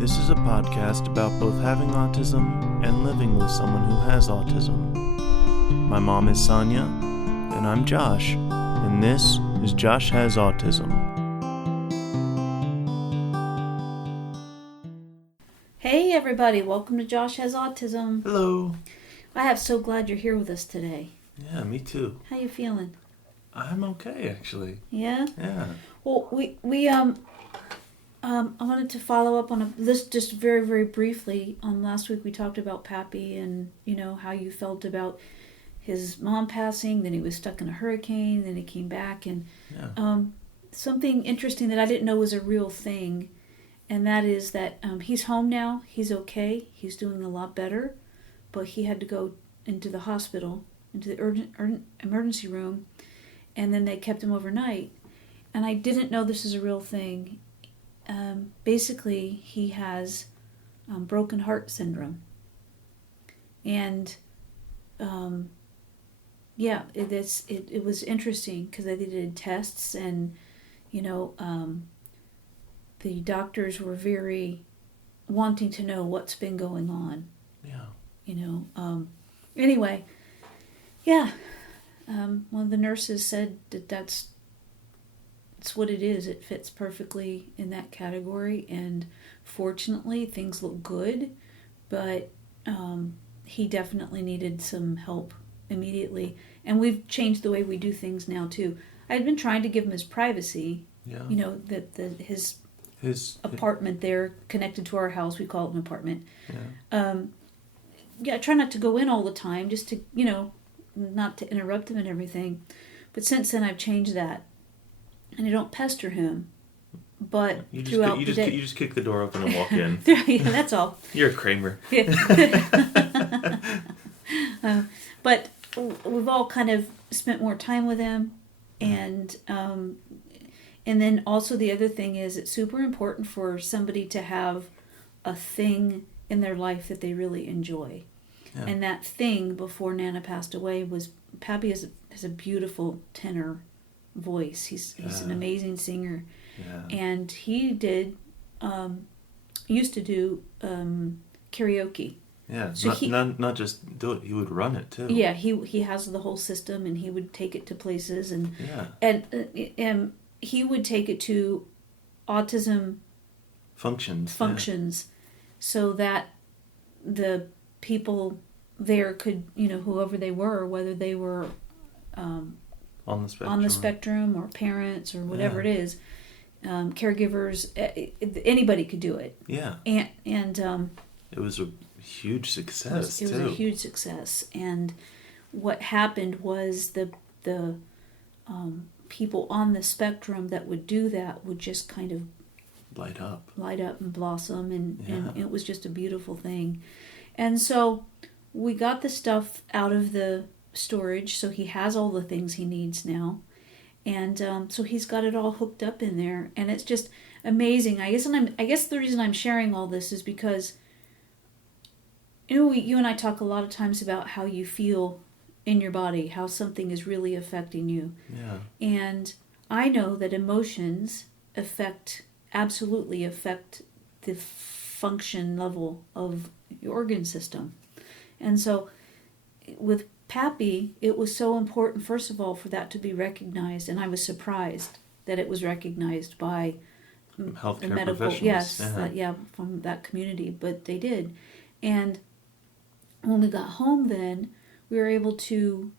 This is a podcast about both having autism and living with someone who has autism. My mom is Sonya, and I'm Josh, and this is Josh Has Autism. Hey everybody, welcome to Josh Has Autism. Hello. I'm so glad you're here with us today. Yeah, me too. How you feeling? I'm okay, actually. Yeah? Yeah. Well, I wanted to follow up on this just very, very briefly. Last week we talked about Pappy and, how you felt about his mom passing, then he was stuck in a hurricane, then he came back, and something interesting that I didn't know was a real thing, and that is that he's home now, he's okay, he's doing a lot better, but he had to go into the hospital, into the emergency room, and then they kept him overnight. And I didn't know this is a real thing. Basically, he has broken heart syndrome. And, it was interesting because they did tests and, the doctors were very wanting to know what's been going on. Yeah. Anyway, yeah. One of the nurses said that's what it is. It fits perfectly in that category, and fortunately things look good, but he definitely needed some help immediately, and we've changed the way we do things now too. I had been trying to give him his privacy, his apartment there connected to our house, we call it an apartment. I try not to go in all the time, just to not to interrupt him and everything, but since then I've changed that. And I don't pester him, but throughout the day... You just kick the door open and walk in. Yeah, that's all. You're a Kramer. But we've all kind of spent more time with him, and then also the other thing is it's super important for somebody to have a thing in their life that they really enjoy. Yeah. And that thing before Nana passed away was Pappy has a beautiful tenor voice. He's an amazing singer, and he used to do karaoke. Yeah, so not just do it. He would run it too. Yeah, he has the whole system, and he would take it to places, and he would take it to autism functions, so that the people there could, whoever they were, whether they were on the spectrum or parents or whatever it is, caregivers, anybody could do it. Yeah. And it was a huge success. It was a huge success. And what happened was the people on the spectrum that would do that would just kind of light up and blossom, and it was just a beautiful thing. And so we got the stuff out of the storage, so he has all the things he needs now, and so he's got it all hooked up in there, and it's just amazing. I guess the reason I'm sharing all this is because you and I talk a lot of times about how you feel in your body, how something is really affecting you. Yeah. And I know that emotions absolutely affect the function level of your organ system. And so with Pappy, it was so important, first of all, for that to be recognized, and I was surprised that it was recognized by healthcare the medical professionals. From that community, but they did. And when we got home then, we were able to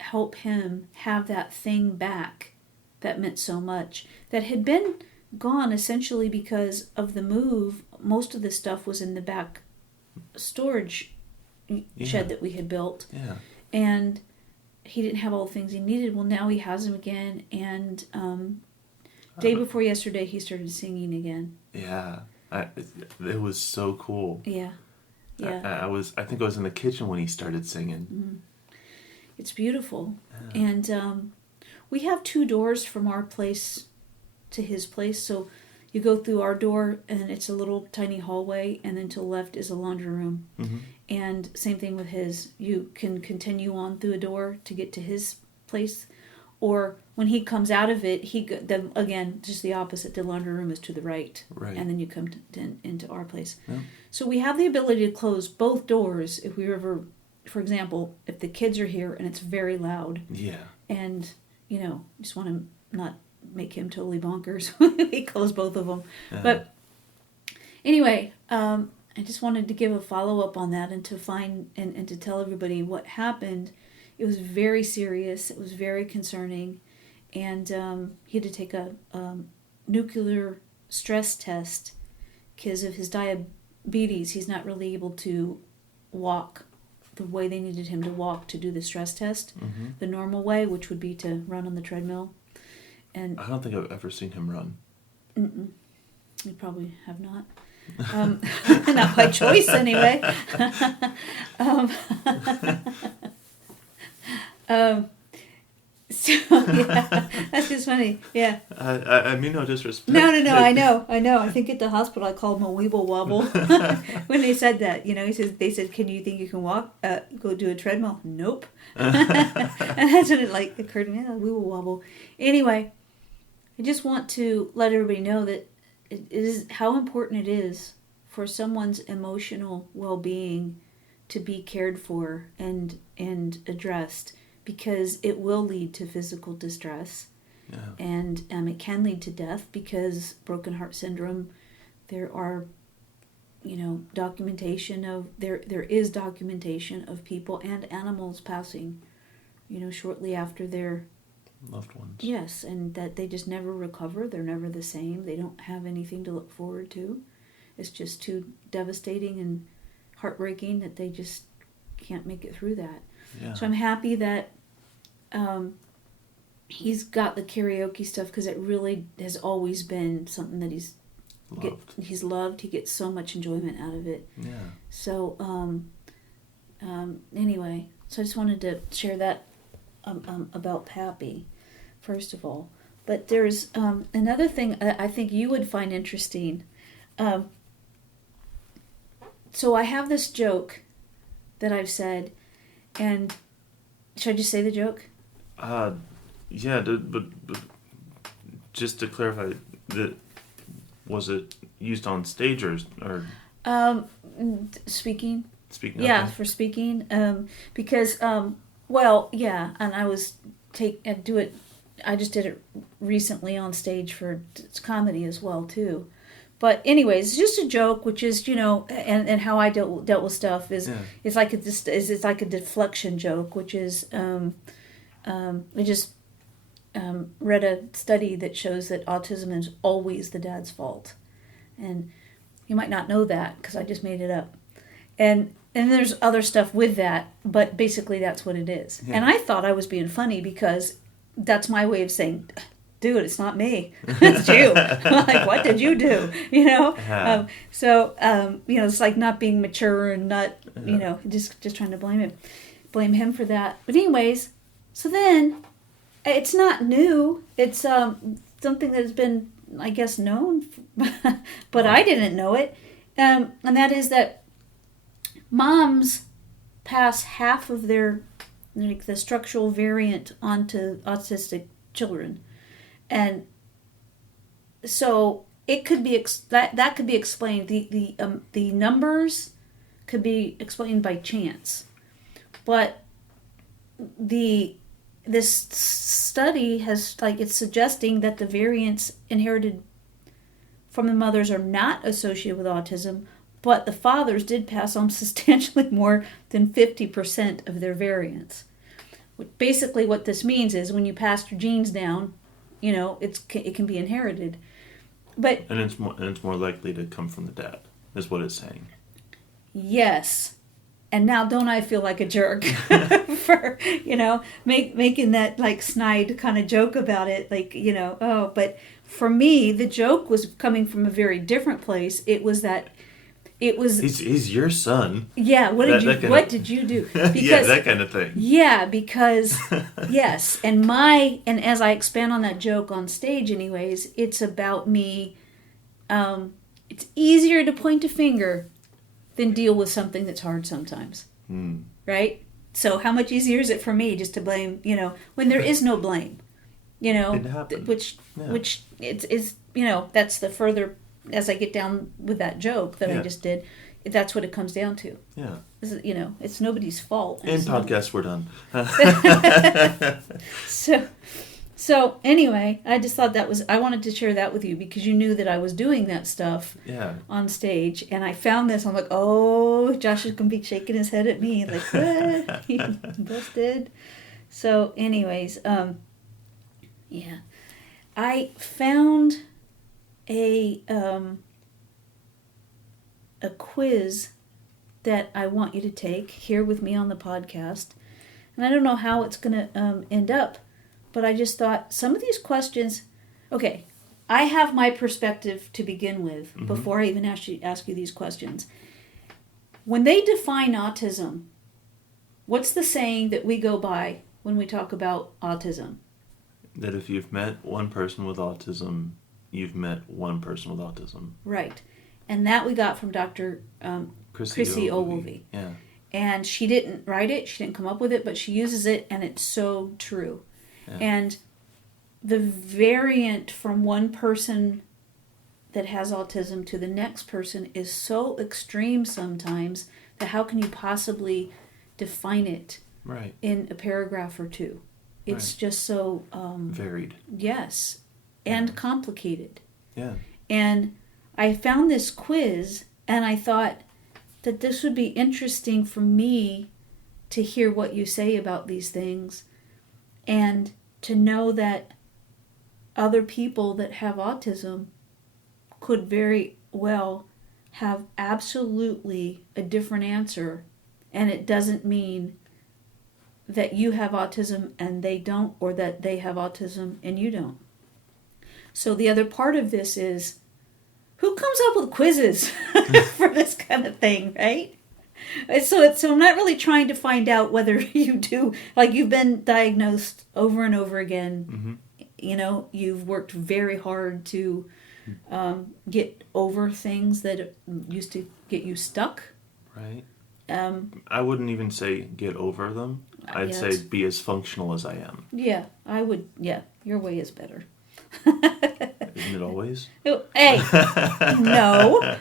help him have that thing back that meant so much, that had been gone essentially because of the move. Most of the stuff was in the back storage shed that we had built, and he didn't have all the things he needed. Well, now he has them again, and day before yesterday he started singing again. It was so cool. I think I was in the kitchen when he started singing. Mm-hmm. It's beautiful. And we have 2 doors from our place to his place, so you go through our door and it's a little tiny hallway, and then to the left is a laundry room. Mm-hmm. And same thing with his. You can continue on through a door to get to his place, Or when he comes out of it, then again, just the opposite. The laundry room is to the right. And then you come into our place. Yeah. So we have the ability to close both doors if we ever, for example, if the kids are here and it's very loud. Yeah. And, just want to not make him totally bonkers. We close both of them. Uh-huh. But anyway, I just wanted to give a follow-up on that and to find and to tell everybody what happened. It was very serious. It was very concerning. And he had to take a nuclear stress test because of his diabetes. He's not really able to walk the way they needed him to walk to do the stress test, the normal way, which would be to run on the treadmill. And I don't think I've ever seen him run. You probably have not. Not by choice, anyway. So yeah, that's just funny. Yeah. I mean no disrespect. No. I know. I think at the hospital I called him a weeble wobble when they said that. They said, "Can you think you can walk? Go do a treadmill?" Nope. And that's when it occurred to me. Weeble wobble. Anyway, I just want to let everybody know that it is how important it is for someone's emotional well-being to be cared for and addressed. Because it will lead to physical distress, and it can lead to death because broken heart syndrome. There are, documentation of there is documentation of people and animals passing, shortly after their loved ones. Yes, and that they just never recover. They're never the same. They don't have anything to look forward to. It's just too devastating and heartbreaking that they just can't make it through that. Yeah. So I'm happy that he's got the karaoke stuff because it really has always been something that he's loved. He gets so much enjoyment out of it. Yeah. So anyway, so I just wanted to share that about Pappy, first of all. But there's another thing I think you would find interesting. So I have this joke that I've said. And should I just say the joke? Yeah, but just to clarify, was it used on stage or? Speaking. Speaking. Yeah, okay. For speaking. Because and I was I just did it recently on stage for comedy as well too. But anyways, it's just a joke, which is, and how I dealt with stuff is it's like a deflection joke, which is I just read a study that shows that autism is always the dad's fault, and you might not know that because I just made it up, and there's other stuff with that, but basically that's what it is. Yeah. And I thought I was being funny because that's my way of saying, dude, it's not me. It's you. Like, what did you do? Yeah. It's like not being mature and not, just trying to blame him for that. But anyways, so then it's not new. It's something that's been, I guess, known, but I didn't know it. And that is that moms pass half of their, the structural variant onto autistic children. And so it could be that could be explained. The numbers could be explained by chance, but this study has it's suggesting that the variants inherited from the mothers are not associated with autism, but the fathers did pass on substantially more than 50% of their variants. Basically, what this means is when you pass your genes down, it can be inherited, but it's more likely to come from the dad, is what it's saying. Yes, and now don't I feel like a jerk for making that snide kind of joke about it, but for me the joke was coming from a very different place. It was that. He's your son. Yeah. What did you do? Because, yeah, that kind of thing. Yeah, because yes, and as I expand on that joke on stage, anyways, it's about me. It's easier to point a finger than deal with something that's hard sometimes, right? So how much easier is it for me just to blame? When there is no blame. You know, It happened. which it's you know, that's the further as I get down with that joke that I just did. That's what it comes down to. Yeah. This is, you know, it's nobody's fault. In podcast, we're done. So anyway, I just thought I wanted to share that with you because you knew that I was doing that stuff on stage. And I found this. I'm like, oh, Josh is going to be shaking his head at me. Like, what? You busted? So anyways, yeah. I found a quiz that I want you to take here with me on the podcast. And I don't know how it's going to end up, but I just thought some of these questions, okay, I have my perspective to begin with before I even ask you these questions. When they define autism, what's the saying that we go by when we talk about autism? That if you've met one person with autism, you've met one person with autism. Right. And that we got from Dr. Chrissy Ogilvy. Yeah. And she didn't write it, she didn't come up with it, but she uses it, and it's so true. Yeah. And the variant from one person that has autism to the next person is so extreme sometimes that how can you possibly define it in a paragraph or two? It's just so... varied. Yes. And complicated. Yeah. And I found this quiz, and I thought that this would be interesting for me to hear what you say about these things and to know that other people that have autism could very well have absolutely a different answer, and it doesn't mean that you have autism and they don't, or that they have autism and you don't. So the other part of this is, who comes up with quizzes for this kind of thing, right? So I'm not really trying to find out whether you do, like you've been diagnosed over and over again. You know, you've worked very hard to get over things that used to get you stuck. Right. I wouldn't even say get over them. I'd say be as functional as I am. Yeah, I would. Yeah, your way is better. Isn't it always? Hey, no.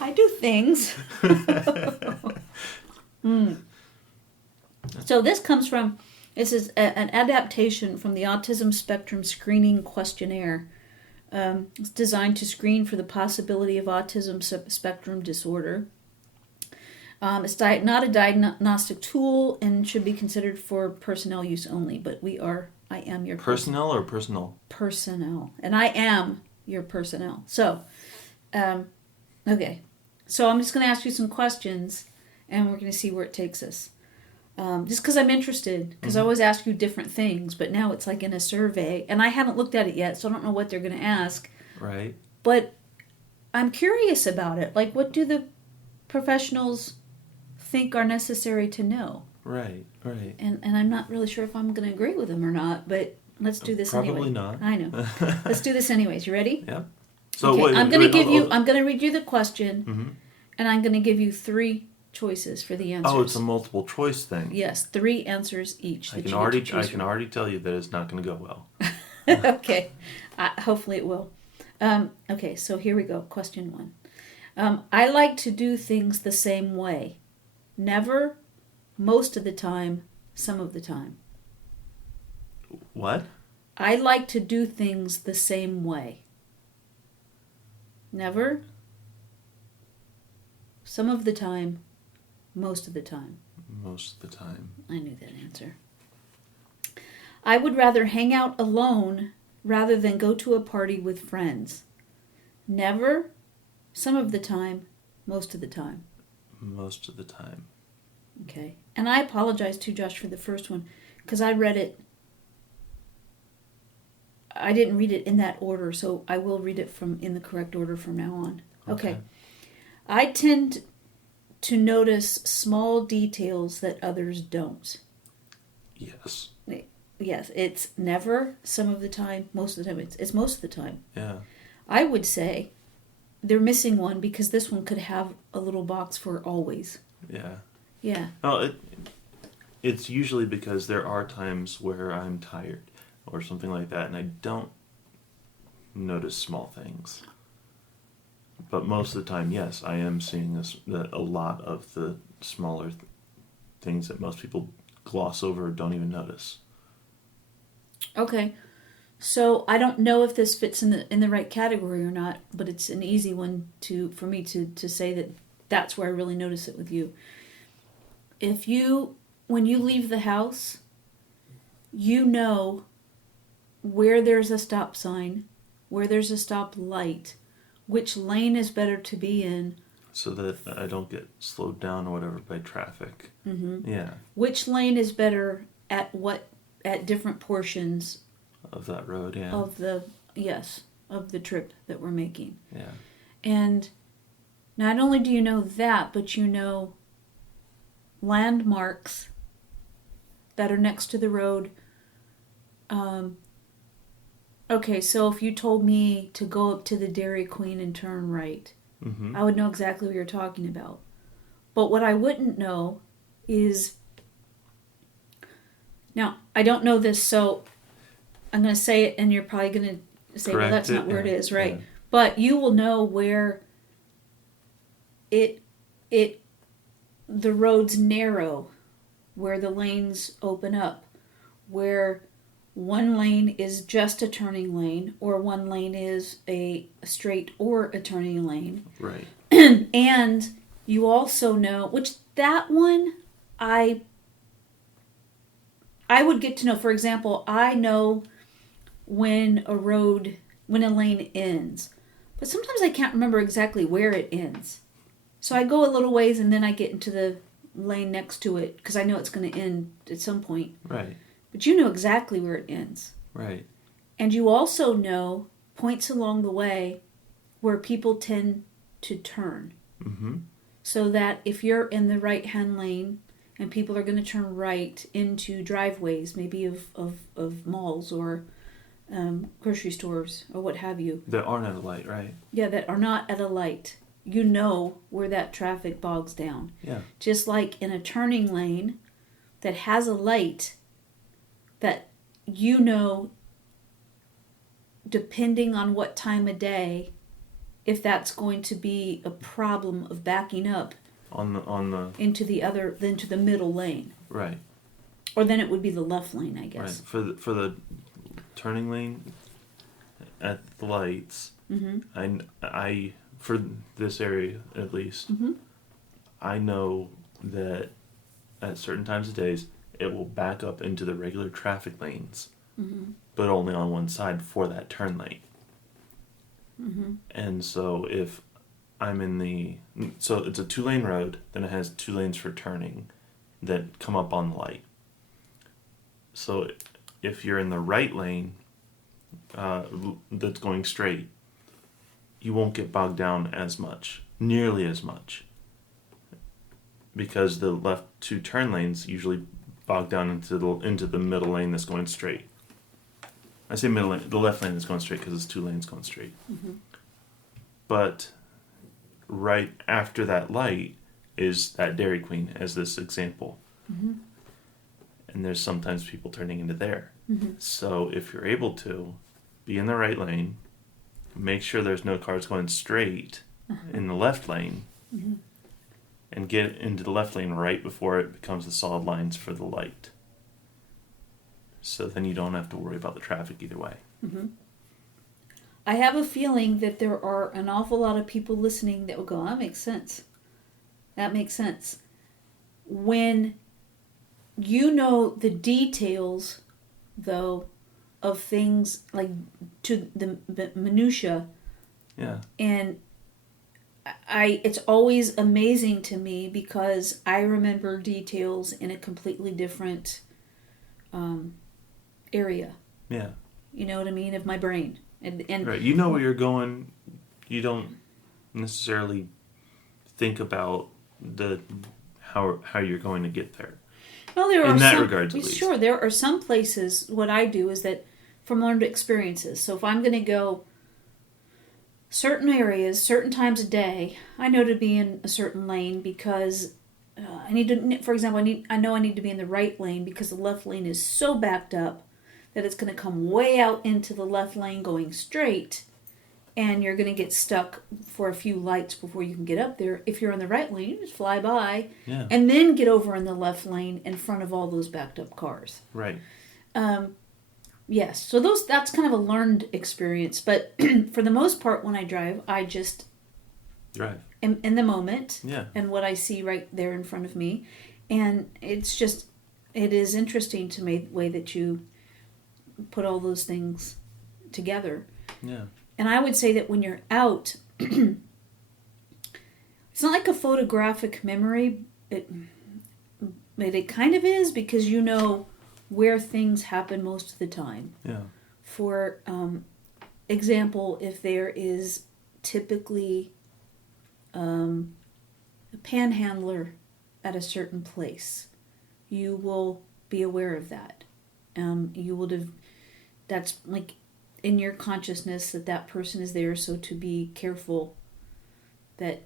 I do things. So this is an adaptation from the Autism Spectrum Screening Questionnaire. It's designed to screen for the possibility of autism spectrum disorder. It's not a diagnostic tool and should be considered for personnel use only, but I am your personnel or personal? Personnel. And I am your personnel. So, okay. So I'm just going to ask you some questions and we're going to see where it takes us. Just because I'm interested, because I always ask you different things, but now it's like in a survey, and I haven't looked at it yet, so I don't know what they're going to ask. Right. But I'm curious about it. Like, what do the professionals think are necessary to know? Right. And I'm not really sure if I'm going to agree with them or not, but let's do this anyway. Probably not. I know. Let's do this anyways. You ready? Yep. So okay, wait, I'm going to read you the question, and I'm going to give you 3 choices for the answers. Oh, it's a multiple choice thing. Yes, 3 answers each. I can already tell you that it's not going to go well. Okay, hopefully it will. Okay, so here we go. Question 1. I like to do things the same way. Never, most of the time, some of the time. What? I like to do things the same way. Never, some of the time, most of the time. Most of the time. I knew that answer. I would rather hang out alone rather than go to a party with friends. Never, some of the time, most of the time. Most of the time. Okay. And I apologize to Josh for the first one because I read it. I didn't read it in that order, so I will read it in the correct order from now on. Okay. I tend to notice small details that others don't. Yes. Yes, it's never, some of the time, most of the time. It's most of the time. Yeah. I would say they're missing one because this one could have a little box for always. Yeah. Yeah. Oh, it's usually because there are times where I'm tired or something like that, and I don't notice small things. But most of the time, yes, I am seeing a lot of the smaller things that most people gloss over or don't even notice. Okay. So I don't know if this fits in the right category or not, but it's an easy one for me to say that that's where I really notice it with you. When you leave the house, you know where there's a stop sign, where there's a stop light, which lane is better to be in. So that I don't get slowed down or whatever by traffic. Mm-hmm. Yeah. Which lane is better at different portions Of that road, yeah. of the trip that we're making. Yeah. And not only do you know that, but you know landmarks that are next to the road. Okay, so if you told me to go up to the Dairy Queen and turn right, Mm-hmm. I would know exactly what you're talking about. But what I wouldn't know is... Now, I don't know this, so I'm going to say it, and you're probably going to say, well, that's not where it is, right? Yeah. But you will know where the roads narrow, where the lanes open up, where one lane is just a turning lane, or one lane is a straight or a turning lane. Right. And you also know, which that one I would get to know. For example, I know when a lane ends, but sometimes I can't remember exactly where it ends. So I go a little ways and then I get into the lane next to it because I know it's going to end at some point. Right. But you know exactly where it ends. Right. And you also know points along the way where people tend to turn. Mm-hmm. So that if you're in the right-hand lane and people are going to turn right into driveways, maybe of malls or grocery stores or what have you. That aren't at a light, right? Yeah, that are not at a light. You know where that traffic bogs down. Yeah. Just like in a turning lane that has a light, that you know, depending on what time of day, if that's going to be a problem of backing up into the middle lane. Right. Or then it would be the left lane, I guess. Right. For the turning lane at the lights, mm-hmm. I for this area at least, mm-hmm. I know that at certain times of days it will back up into the regular traffic lanes, mm-hmm. but only on one side for that turn lane. Mm-hmm. And so if I'm so it's a 2-lane road, then it has 2 lanes for turning that come up on the light. So if you're in the right lane that's going straight, you won't get bogged down nearly as much, because the left 2 turn lanes usually bog down into the middle lane that's going straight. I say middle lane, the left lane is going straight because it's 2 lanes going straight. Mm-hmm. But right after that light is that Dairy Queen, as this example. Mm-hmm. And there's sometimes people turning into there. Mm-hmm. So if you're able to, be in the right lane, make sure there's no cars going straight in the left lane, mm-hmm. and get into the left lane right before it becomes the solid lines for the light. So then you don't have to worry about the traffic either way. Mm-hmm. I have a feeling that there are an awful lot of people listening that will go, that makes sense. That makes sense. When you know the details, though, of things like to the minutia. Yeah. And it's always amazing to me because I remember details in a completely different area. Yeah. You know what I mean? Of my brain. And right. You know where you're going. You don't necessarily think about how you're going to get there. Well, there are in that regard, at least. Sure, there are some places. What I do is that from learned experiences. So if I'm going to go certain areas, certain times a day, I know to be in a certain lane because I need to, for example, I know I need to be in the right lane because the left lane is so backed up that it's going to come way out into the left lane going straight, and you're going to get stuck for a few lights before you can get up there. If you're in the right lane, you just fly by, and then get over in the left lane in front of all those backed up cars. Right. Yes, so that's kind of a learned experience, but for the most part when I drive, I just drive in the moment, yeah, and what I see right there in front of me, and it is interesting to me the way that you put all those things together. Yeah. And I would say that when you're out, it's not like a photographic memory. It kind of is, because you know where things happen most of the time. Yeah. For example, if there is typically a panhandler at a certain place, you will be aware of that. You would have, that's like in your consciousness that person is there, so to be careful that,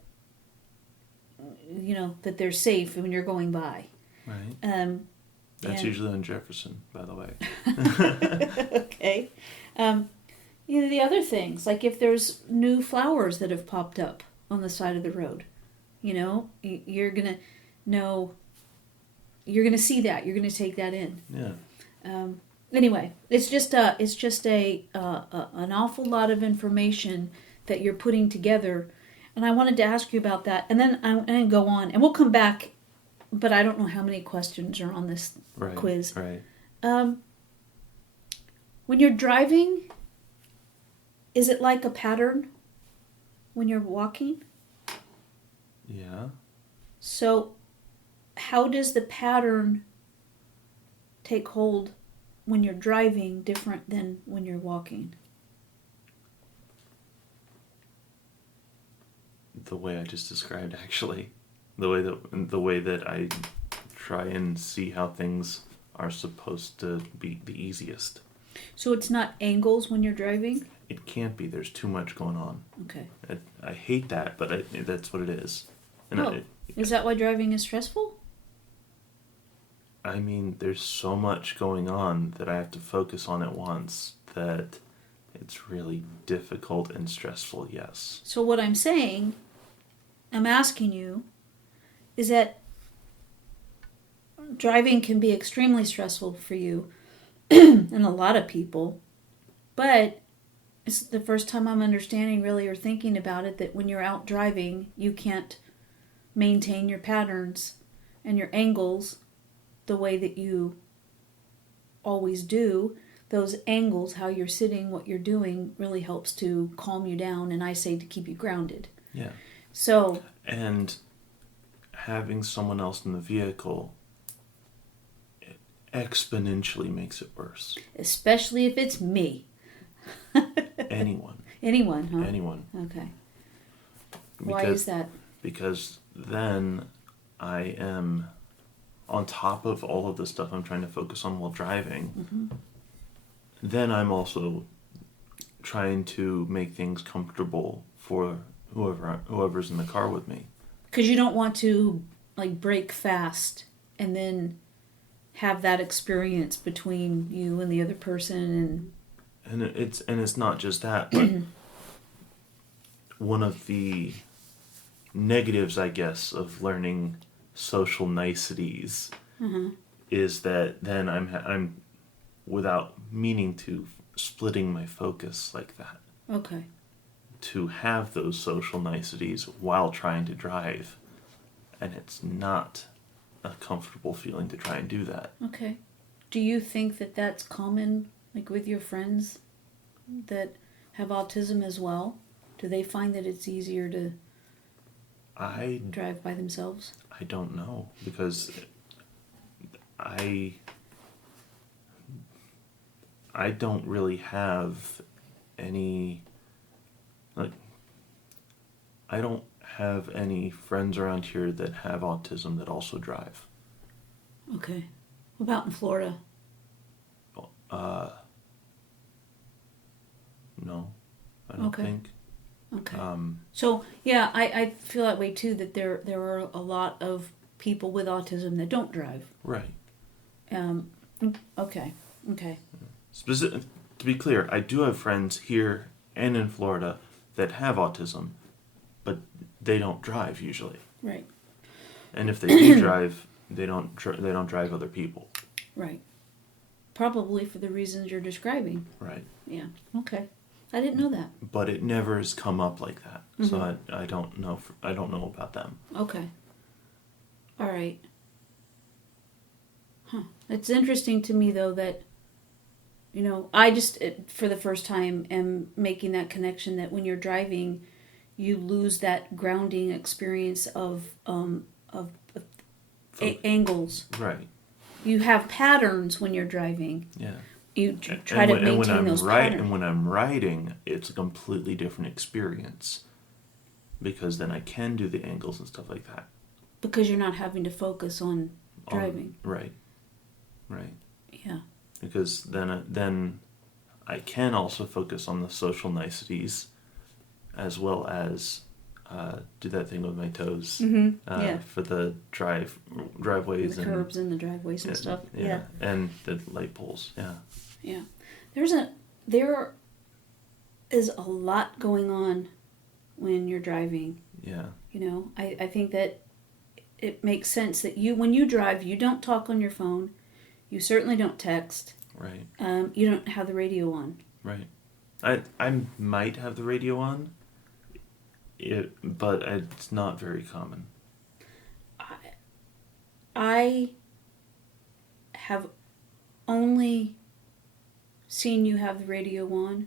that they're safe when you're going by. Right. That's usually on Jefferson, by the way. Okay. The other things, like if there's new flowers that have popped up on the side of the road, you're going to know, you're going to see that, you're going to take that in. Yeah. Anyway, it's just an awful lot of information that you're putting together, and I wanted to ask you about that, and then I'm going to go on, and we'll come back, but I don't know how many questions are on this quiz. Right. When you're driving, is it like a pattern when you're walking? Yeah. So, how does the pattern take hold when you're driving different than when you're walking? The way I just described, actually. The way that I try and see how things are supposed to be the easiest. So it's not angles when you're driving? It can't be. There's too much going on. Okay. I hate that, but that's what it is. And is that why driving is stressful? I mean, there's so much going on that I have to focus on at once that it's really difficult and stressful, yes. So what I'm asking you, is that driving can be extremely stressful for you and a lot of people, but it's the first time I'm understanding really or thinking about it that when you're out driving, you can't maintain your patterns and your angles the way that you always do. Those angles, how you're sitting, what you're doing, really helps to calm you down, and I say to keep you grounded. Yeah. So. And having someone else in the vehicle, it exponentially makes it worse. Especially if it's me. Anyone. Anyone, huh? Anyone. Okay. Why is that? Because then I am on top of all of the stuff I'm trying to focus on while driving. Mm-hmm. Then I'm also trying to make things comfortable for whoever's in the car with me. Because you don't want to brake fast and then have that experience between you and the other person, and it's not just that, but one of the negatives, I guess, of learning social niceties is that then I'm without meaning to splitting my focus like that. Okay. To have those social niceties while trying to drive, and it's not a comfortable feeling to try and do that. Okay. Do you think that that's common, with your friends that have autism as well? Do they find that it's easier to drive by themselves? I don't know, because I don't really have any, I don't have any friends around here that have autism that also drive. Okay. What about in Florida? No, I don't think. Okay. So, yeah, I feel that way too, that there are a lot of people with autism that don't drive. Right. Okay. To be clear, I do have friends here and in Florida that have autism, but they don't drive usually. Right. And if they do drive, they don't drive other people. Right. Probably for the reasons you're describing. Right. Yeah. Okay. I didn't know that. But it never has come up like that, Mm-hmm. so I don't know. I don't know about them. Okay. All right. It's interesting to me though that, I just for the first time am making that connection that when you're driving, you lose that grounding experience of angles. Right. You have patterns when you're driving. Yeah. You try to maintain those patterns. And when I'm writing, it's a completely different experience, because then I can do the angles and stuff like that. Because you're not having to focus on driving. Right. Yeah. Because then I can also focus on the social niceties, as well as do that thing with my toes for the driveways The and curbs and the driveways and stuff. Yeah. And the light poles. Yeah. There is a lot going on when you're driving. Yeah. I think that it makes sense that when you drive, you don't talk on your phone. You certainly don't text. Right. You don't have the radio on. Right. I might have the radio on, but it's not very common. I have only seen you have the radio on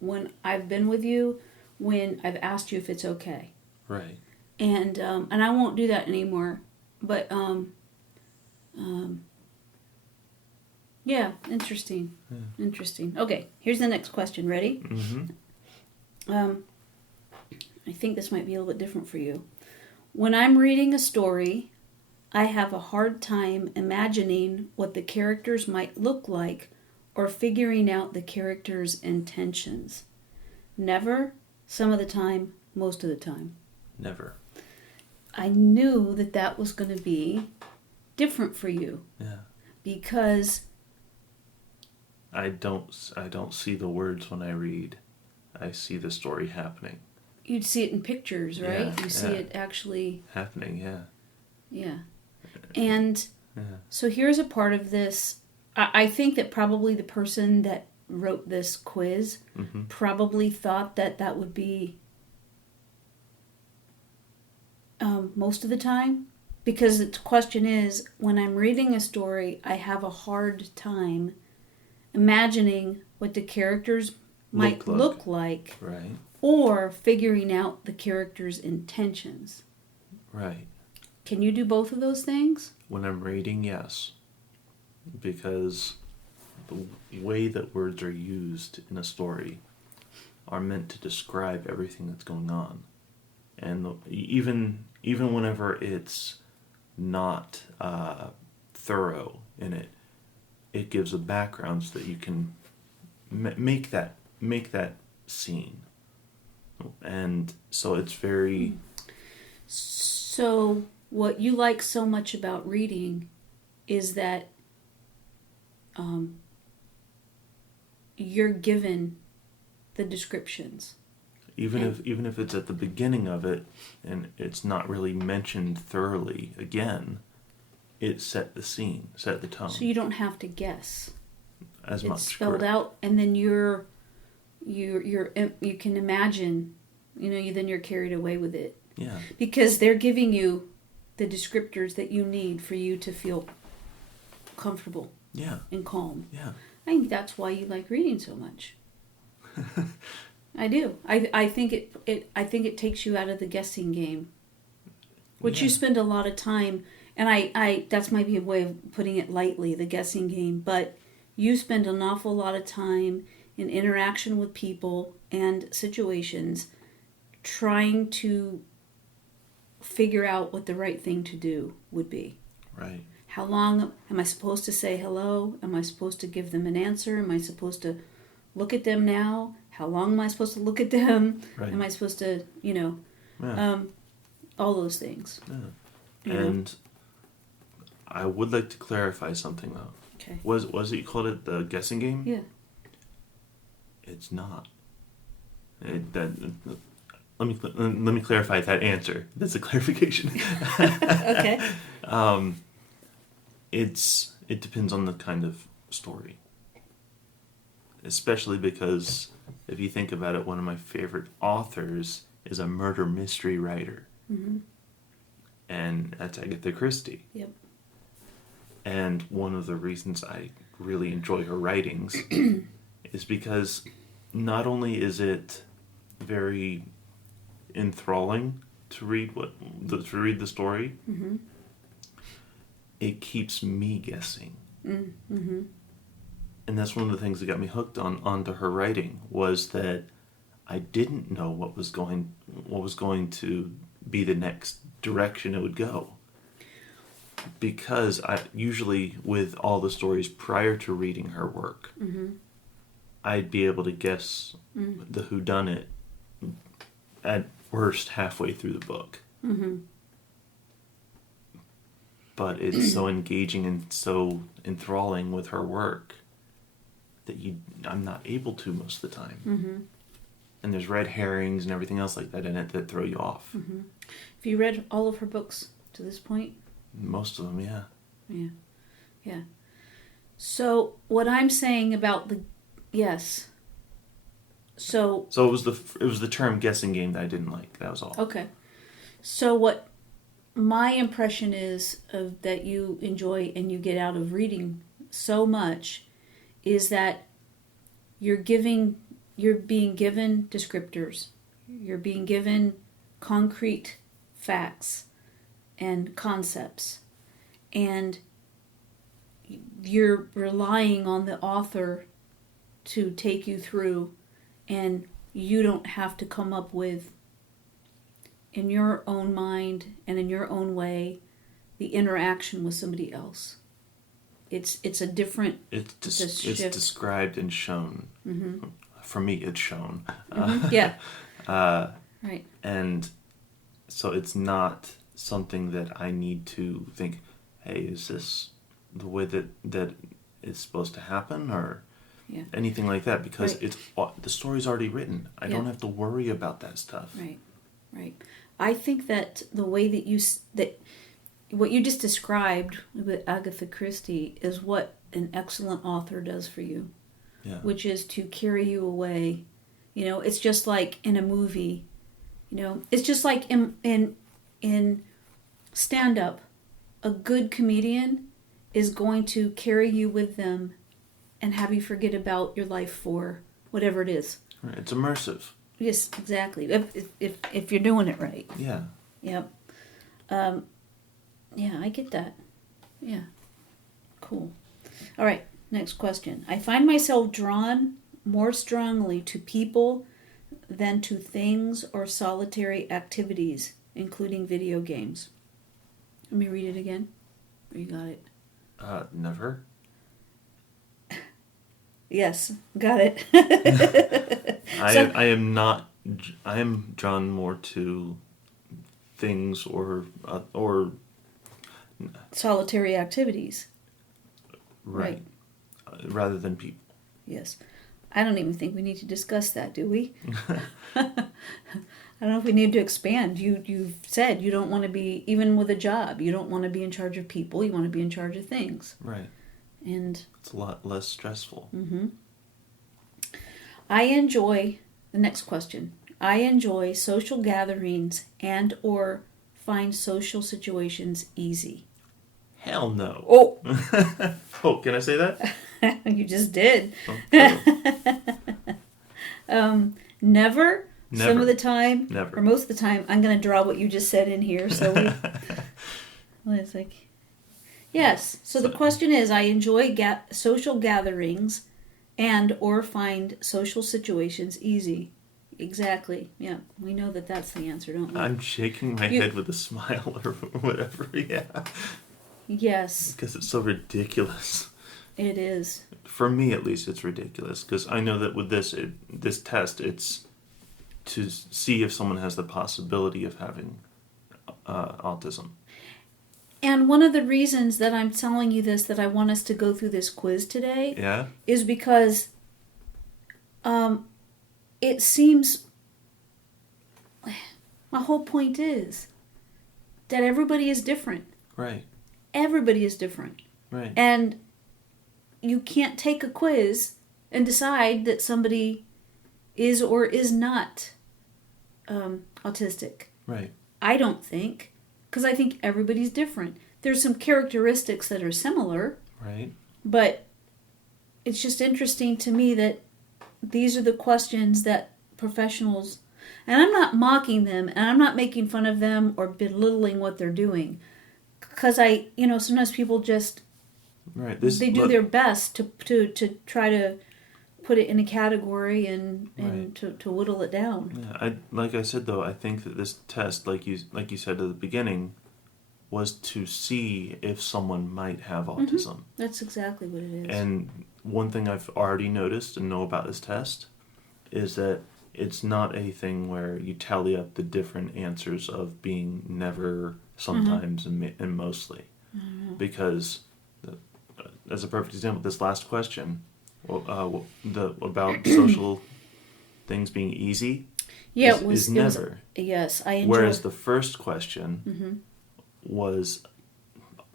when I've been with you, when I've asked you if it's okay. Right. And I won't do that anymore. But yeah, interesting. Yeah. Interesting. Okay, here's the next question. Ready? Mm-hmm. I think this might be a little bit different for you. When I'm reading a story, I have a hard time imagining what the characters might look like or figuring out the characters' intentions. Never, some of the time, most of the time. Never. I knew that was going to be different for you. Yeah. Because I don't see the words when I read. I see the story happening. You'd see it in pictures, right? Yeah, you see it actually happening, yeah. Yeah. And so here's a part of this. I think that probably the person that wrote this quiz probably thought that would be most of the time. Because the question is, when I'm reading a story, I have a hard time imagining what the characters might look like. Right. Or figuring out the character's intentions. Right. Can you do both of those things? When I'm reading, yes. Because the way that words are used in a story are meant to describe everything that's going on. And even whenever it's not thorough in it, it gives a background so that you can make that scene. And so it's very... So what you like so much about reading is that you're given the descriptions. Even if it's at the beginning of it and it's not really mentioned thoroughly again, it set the scene, set the tone. So you don't have to guess. As much. It's spelled out, and then you can imagine, then you're carried away with it. Yeah. Because they're giving you the descriptors that you need for you to feel comfortable. Yeah. And calm. Yeah. I think that's why you like reading so much. I do. I think it takes you out of the guessing game, which you spend a lot of time. And I that's might be a way of putting it lightly, the guessing game. But you spend an awful lot of time in interaction with people and situations, trying to figure out what the right thing to do would be. Right. How long am I supposed to say hello? Am I supposed to give them an answer? Am I supposed to look at them now? How long am I supposed to look at them? Right. Am I supposed to, all those things. Yeah. And I would like to clarify something, though. Okay. Was it you called it the guessing game? Yeah. It's not. Let me clarify that answer. That's a clarification. Okay. It depends on the kind of story. Especially because if you think about it, one of my favorite authors is a murder mystery writer. Mm-hmm. And that's Agatha Christie. Yep. And one of the reasons I really enjoy her writings is because not only is it very enthralling to read the story, mm-hmm. it keeps me guessing. Mm-hmm. And that's one of the things that got me hooked onto her writing, was that I didn't know what was going to be the next direction it would go. Because I usually, with all the stories prior to reading her work, Mm-hmm. I'd be able to guess the whodunit at worst halfway through the book. Mm-hmm. But it's so engaging and so enthralling with her work that I'm not able to most of the time. Mm-hmm. And there's red herrings and everything else like that in it that throw you off. Mm-hmm. Have you read all of her books to this point? Most of them, yeah. Yeah. So what I'm saying about yes. So it was the term guessing game that I didn't like. That was all. Okay. So what my impression is of that you enjoy and you get out of reading so much is that you're being given descriptors. You're being given concrete facts and concepts. And you're relying on the author to take you through, and you don't have to come up with, in your own mind and in your own way, the interaction with somebody else. It's a different... It's described and shown. Mm-hmm. For me, it's shown. Mm-hmm. Yeah. Right. And so it's not something that I need to think, hey, is this the way that it's supposed to happen, or anything like that? Because the story's already written. I don't have to worry about that stuff. Right. I think that the way that what you just described with Agatha Christie is what an excellent author does for you. Yeah. Which is to carry you away. It's just like in a movie. It's just like in stand-up. A good comedian is going to carry you with them and have you forget about your life for whatever it is. Right. It's immersive. Yes, exactly. If you're doing it right. Yeah. Yep. I get that. Yeah. Cool. All right. Next question. I find myself drawn more strongly to people than to things or solitary activities, including video games. Let me read it again. You got it? Never. Yes, got it. I am not. I am drawn more to things or solitary activities. Right. Rather than people. Yes. I don't even think we need to discuss that, do we? I don't know if we need to expand. You've said you don't want to be, even with a job, you don't want to be in charge of people. You want to be in charge of things. Right. And it's a lot less stressful. Mm-hmm. I enjoy, the next question, I enjoy social gatherings and or find social situations easy. Hell no. Oh. Oh, can I say that? You just did. Oh. Never. Some of the time. Never. Or most of the time, I'm going to draw what you just said in here. So it's like, yes. So the question is, I enjoy social gatherings and or find social situations easy. Exactly. Yeah. We know that that's the answer, don't we? I'm shaking my head with a smile or whatever. Yeah. Yes. Because it's so ridiculous. It is. For me, at least, it's ridiculous. Because I know that with this test, it's to see if someone has the possibility of having autism. And one of the reasons that I'm telling you this, that I want us to go through this quiz today, is because it seems, my whole point is that everybody is different. Right. Everybody is different. Right. And you can't take a quiz and decide that somebody is or is not autistic. Right. I don't think, because I think everybody's different. There's some characteristics that are similar. Right. But it's just interesting to me that these are the questions that professionals, and I'm not mocking them, and I'm not making fun of them or belittling what they're doing. Because sometimes people just, they do their best to try to put it in a category and to whittle it down. Yeah, like I said though, I think that this test, like you said at the beginning, was to see if someone might have autism. Mm-hmm. That's exactly what it is. And one thing I've already noticed and know about this test is that it's not a thing where you tally up the different answers of being never, sometimes, and mostly. Mm-hmm. Because, as a perfect example, this last question, about social things being easy, is never. Yes, I enjoy. Whereas the first question was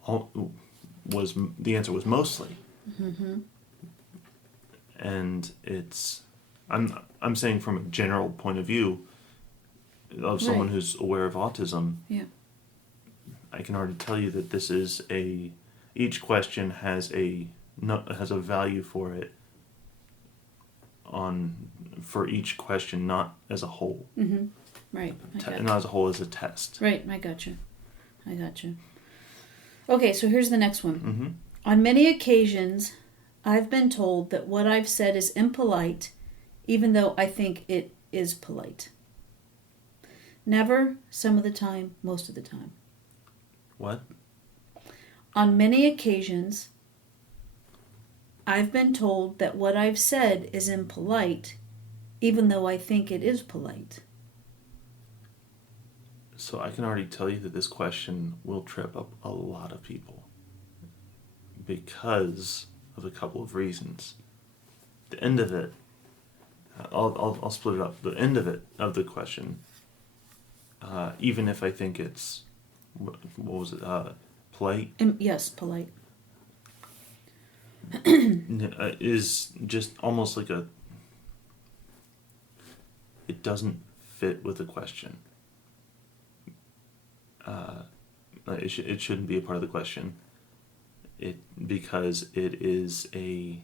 the answer was mostly. Mm-hmm. And it's, I'm saying from a general point of view of someone who's aware of autism. Yeah. I can already tell you that this is each question has a value for it for each question, not as a whole. Mm-hmm. Right. Not as a whole, as a test. Right. I got you. Okay, so here's the next one. Mm-hmm. On many occasions, I've been told that what I've said is impolite, even though I think it is polite. Never, some of the time, most of the time. What? On many occasions, I've been told that what I've said is impolite, even though I think it is polite. So I can already tell you that this question will trip up a lot of people because of a couple of reasons. The end of it, I'll split it up. The end of it, of the question, even if I think it's, what was it, polite? Yes, polite. Is just almost like it doesn't fit with the question. It shouldn't be a part of the question. Because it is a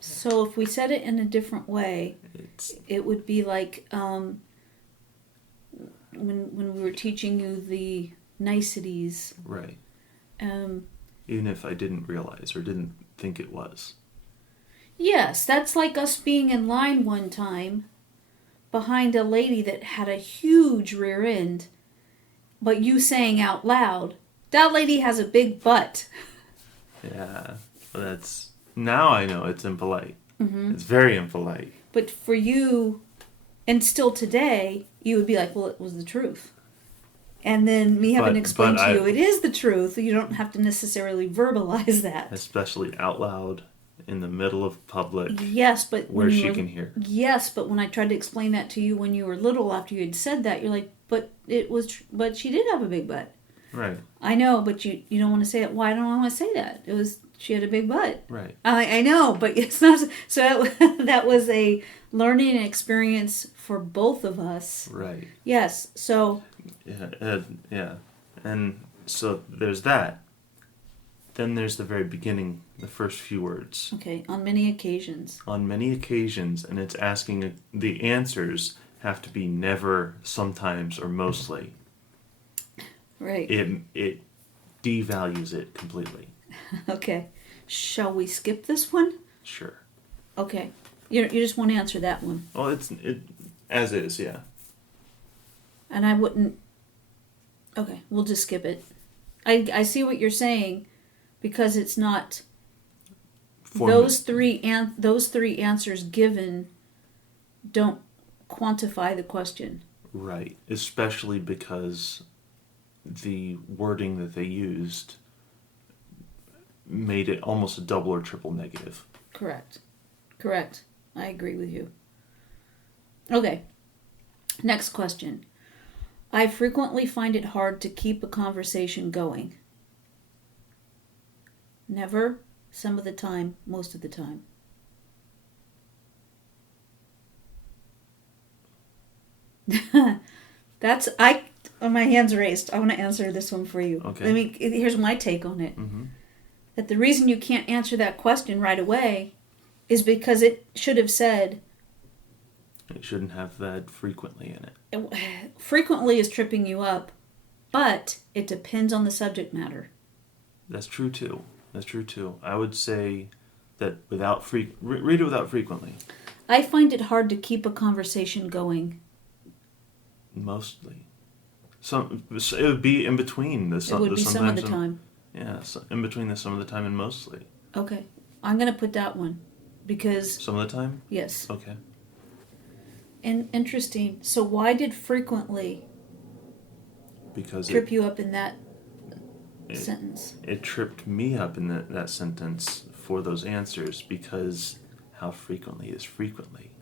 So if we said it in a different way, it would be like when we were teaching you the niceties. Right. Even if I didn't realize or didn't think it was. Yes, that's like us being in line one time behind a lady that had a huge rear end, but you saying out loud, "That lady has a big butt." Yeah, now I know it's impolite. Mm-hmm. It's very impolite. But for you, and still today, you would be like, well, it was the truth. And then me having to explain to you, it is the truth. You don't have to necessarily verbalize that. Especially out loud. In the middle of public, yes, but where she can hear. Yes, but when I tried to explain that to you when you were little, after you had said that, you're like, "But it was, but she did have a big butt." Right. I know, but you don't want to say it. Why don't I want to say that? It was, she had a big butt. Right. I know, but it's not. So that was a learning experience for both of us. Right. Yes. So. Yeah. And so there's that. Then there's the very beginning, the first few words. Okay, on many occasions. On many occasions, and it's asking, the answers have to be never, sometimes, or mostly. Right. It devalues it completely. Okay. Shall we skip this one? Sure. Okay. You just want to answer that one. Well, it as is, yeah. And I wouldn't... Okay, we'll just skip it. I see what you're saying, because it's not... Those three answers given don't quantify the question. Right. Especially because the wording that they used made it almost a double or triple negative. Correct. I agree with you. Okay. Next question. I frequently find it hard to keep a conversation going. Never, some of the time, most of the time. My hand's raised. I want to answer this one for you. Okay. Here's my take on it. Mm-hmm. That the reason you can't answer that question right away is because it should have said... It shouldn't have that frequently in it. Frequently is tripping you up, but it depends on the subject matter. That's true too. I would say that read it without frequently. I find it hard to keep a conversation going. Mostly. It would be in between the It would be some of the time. Yeah, so in between the some of the time and mostly. Okay. I'm going to put that one because... Some of the time? Yes. Okay. And interesting. So why did frequently trip you up in that sentence? It tripped me up in that sentence for those answers because how frequently is frequently,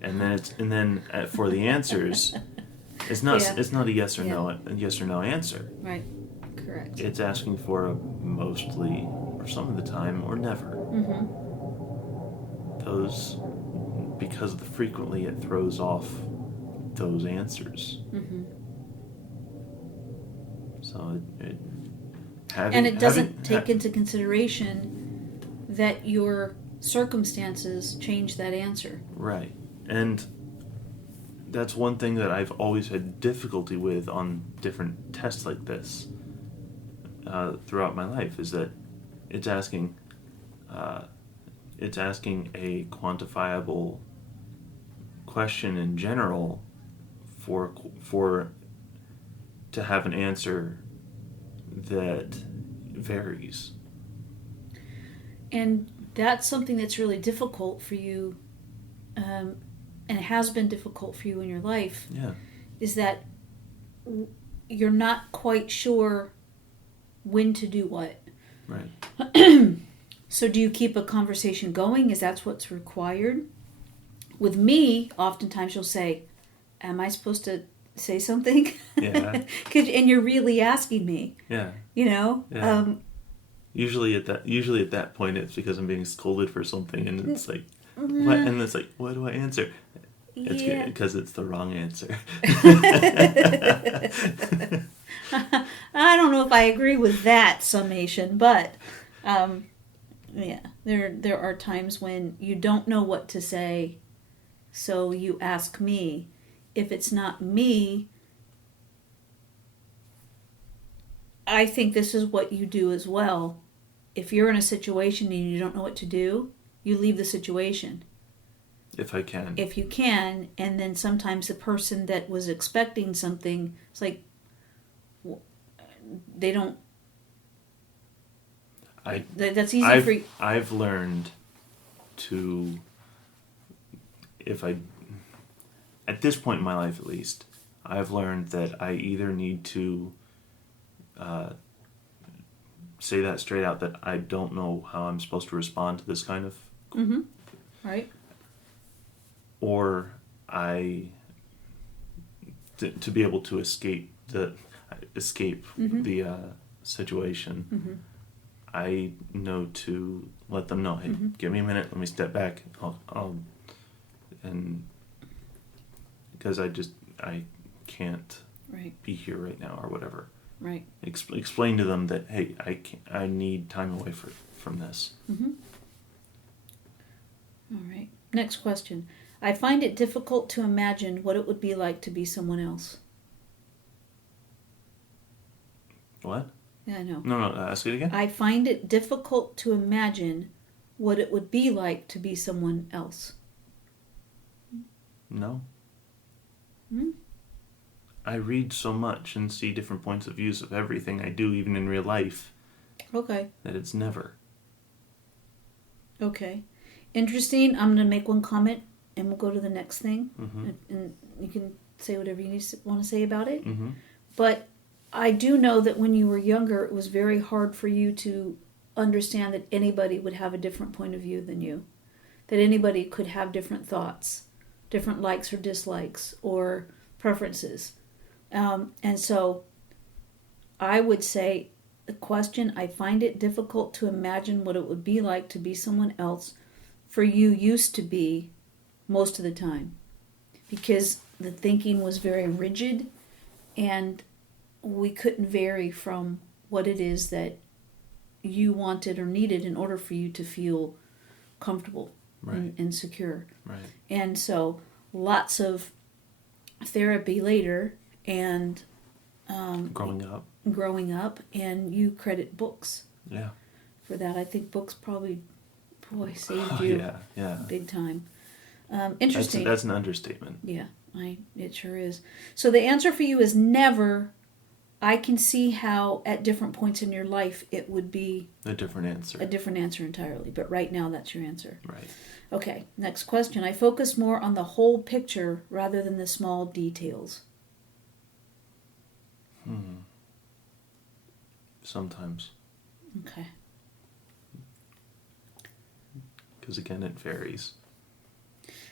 and then for the answers, it's not a yes or no answer. Right. Correct. It's asking for a mostly or some of the time or never. Mm-hmm. Those, because of the frequently, it throws off those answers. Mm-hmm. So it doesn't take into consideration that your circumstances change that answer. Right. And that's one thing that I've always had difficulty with on different tests like this throughout my life, is that it's asking a quantifiable question in general for to have an answer that varies. And that's something that's really difficult for you, and it has been difficult for you in your life. Yeah. Is that you're not quite sure when to do what. Right. So do you keep a conversation going? Is that what's required? With me, oftentimes you'll say, am I supposed to say something? Yeah. And you're really asking me. Yeah. You know? Yeah. Usually at that point it's because I'm being scolded for something, and it's like, what? And it's like, what do I answer? It's good because it's the wrong answer. I don't know if I agree with that summation, but there are times when you don't know what to say, so you ask me. If it's not me, I think this is what you do as well. If you're in a situation and you don't know what to do, you leave the situation. If I can. If you can, and then sometimes the person that was expecting something, it's like, they don't... That's easy for you. I've learned to... At this point in my life at least, I've learned that I either need to say that straight out, that I don't know how I'm supposed to respond to this kind of... Mm-hmm. Right. Or to be able to escape the situation, mm-hmm. I know to let them know, hey, mm-hmm. give me a minute, let me step back, and because I can't be here right now or whatever. Right. Explain to them that, hey, I need time away from this. Mm-hmm. All right. Next question. I find it difficult to imagine what it would be like to be someone else. What? Yeah, I know. No, ask it again. I find it difficult to imagine what it would be like to be someone else. No. Hmm? I read so much and see different points of views of everything I do, even in real life. Okay. That it's never. Okay. Interesting. I'm going to make one comment and we'll go to the next thing, and you can say whatever you want to say about it. But I do know that when you were younger, it was very hard for you to understand that anybody would have a different point of view than you, that anybody could have different thoughts, different likes or dislikes or preferences. And so I would say the question, I find it difficult to imagine what it would be like to be someone else for you used to be most of the time, because the thinking was very rigid and we couldn't vary from what it is that you wanted or needed in order for you to feel comfortable and secure. Right. And so lots of therapy later and growing up, and you credit books for that. I think books probably, saved you big time. Interesting. That's an understatement. Yeah, it sure is. So the answer for you is never. I can see how at different points in your life it would be a different answer entirely. But right now that's your answer. Right. Okay, next question. I focus more on the whole picture rather than the small details. Sometimes. Okay. Because again, it varies.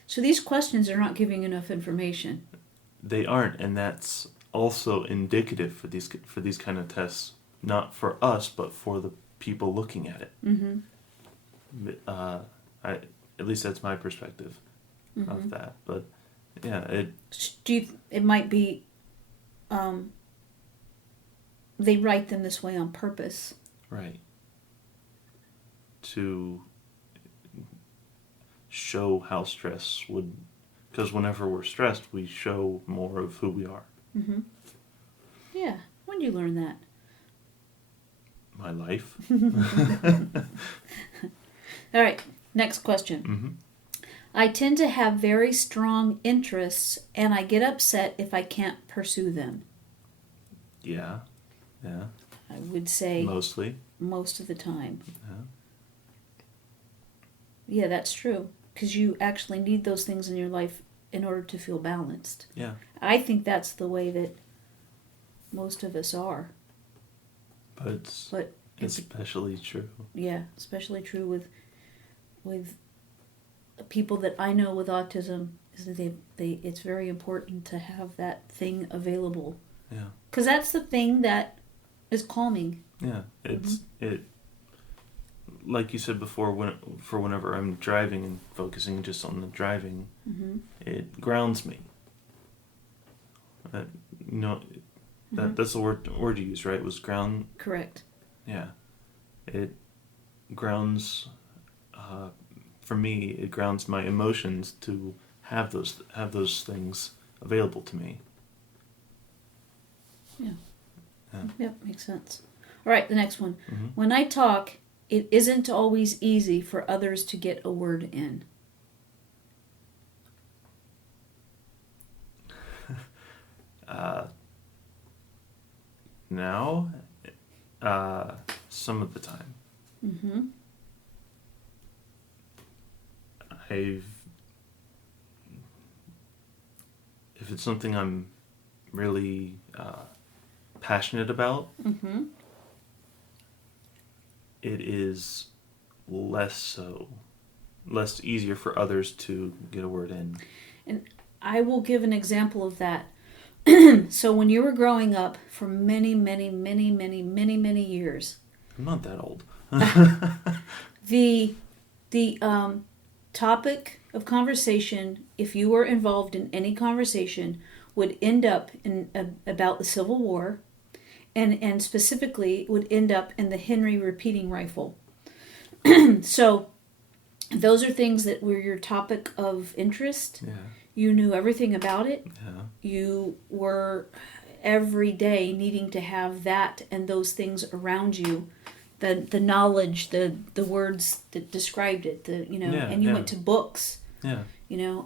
So these questions are not giving enough information. They aren't, and that's also indicative for these kind of tests, not for us, but for the people looking at it. At least that's my perspective of that. But yeah, it might be. They write them this way on purpose. Right. To show how stress would, because whenever we're stressed, we show more of who we are. Yeah. When did you learn that? My life. All right. Next question. I tend to have very strong interests, and I get upset if I can't pursue them. Yeah. I would say mostly. Most of the time. Yeah, that's true. Because you actually need those things in your life in order to feel balanced. Yeah. I think that's the way that most of us are. But especially true. Yeah, especially true with people that I know with autism, is that it's very important to have that thing available. Yeah. Because that's the thing that is calming. Yeah, it. Like you said before, whenever I'm driving and focusing just on the driving, it grounds me. That's the word you used, right? Was ground. Correct. Yeah, it grounds. For me, it grounds my emotions to have those things available to me. Yeah. Yep, makes sense. All right, the next one. When I talk, it isn't always easy for others to get a word in. Now, some of the time. If it's something I'm really passionate about, it is less easier for others to get a word in. And I will give an example of that. So when you were growing up for many, many, many, many, many, many years. I'm not that old. The topic of conversation, if you were involved in any conversation, would end up in about the Civil War, and specifically would end up in the Henry repeating rifle. So those are things that were your topic of interest. Yeah. You knew everything about it. Yeah. You were every day needing to have that and those things around you, the knowledge, the words that described it, and you went to books. Yeah.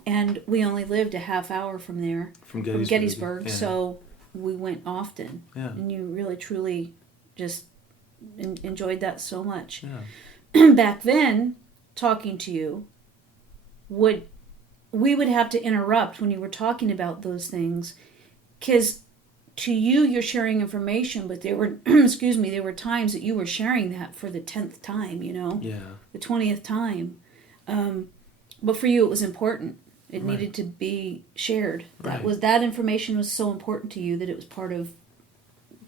And we only lived a half hour from there, from Gettysburg, yeah. So we went often. Yeah. And you really, truly just enjoyed that so much. Yeah. Back then, talking to you would we would have to interrupt when you were talking about those things, because to you, you're sharing information, but there were, excuse me, there were times that you were sharing that for the 10th time, Yeah. the 20th time. But for you, it was important. It Right. needed to be shared. Right. That information was so important to you that it was part of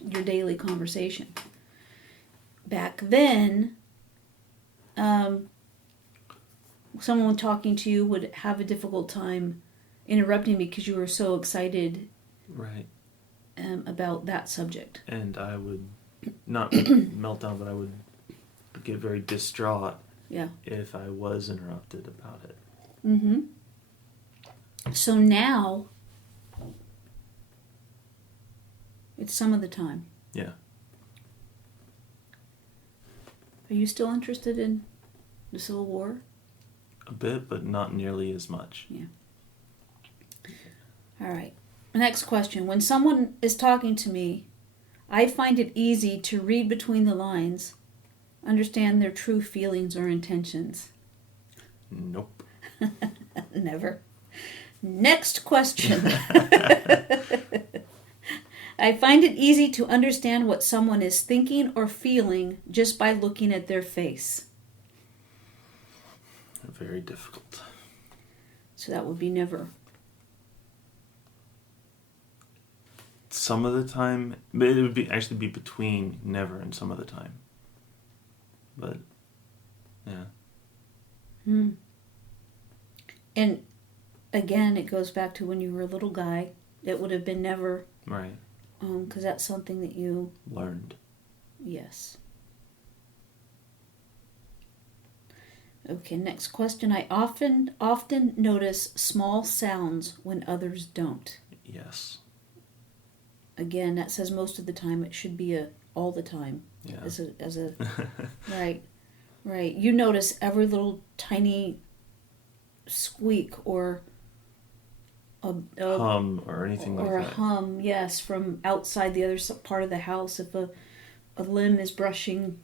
your daily conversation. Back then, someone talking to you would have a difficult time interrupting because you were so excited Right. about that subject. And I would not melt down, but I would get very distraught Yeah. if I was interrupted about it. Mm-hmm. So now, it's some of the time. Yeah. Are you still interested in the Civil War? A bit, but not nearly as much. Yeah. All right. Next question. When someone is talking to me, I find it easy to read between the lines, understand their true feelings or intentions. Nope. Never. Next question. I find it easy to understand what someone is thinking or feeling just by looking at their face. Very difficult. So that would be never. Some of the time, but it would actually be between never and some of the time. But, yeah. And again, it goes back to when you were a little guy. It would have been never. Right. Because that's something that you... Learned. Yes. Okay, next question. I often notice small sounds when others don't. Yes. Again, that says most of the time. It should be a all the time. Yeah. As a right. You notice every little tiny squeak or a hum or anything like that. Or a hum, yes, from outside the other part of the house. If a limb is brushing,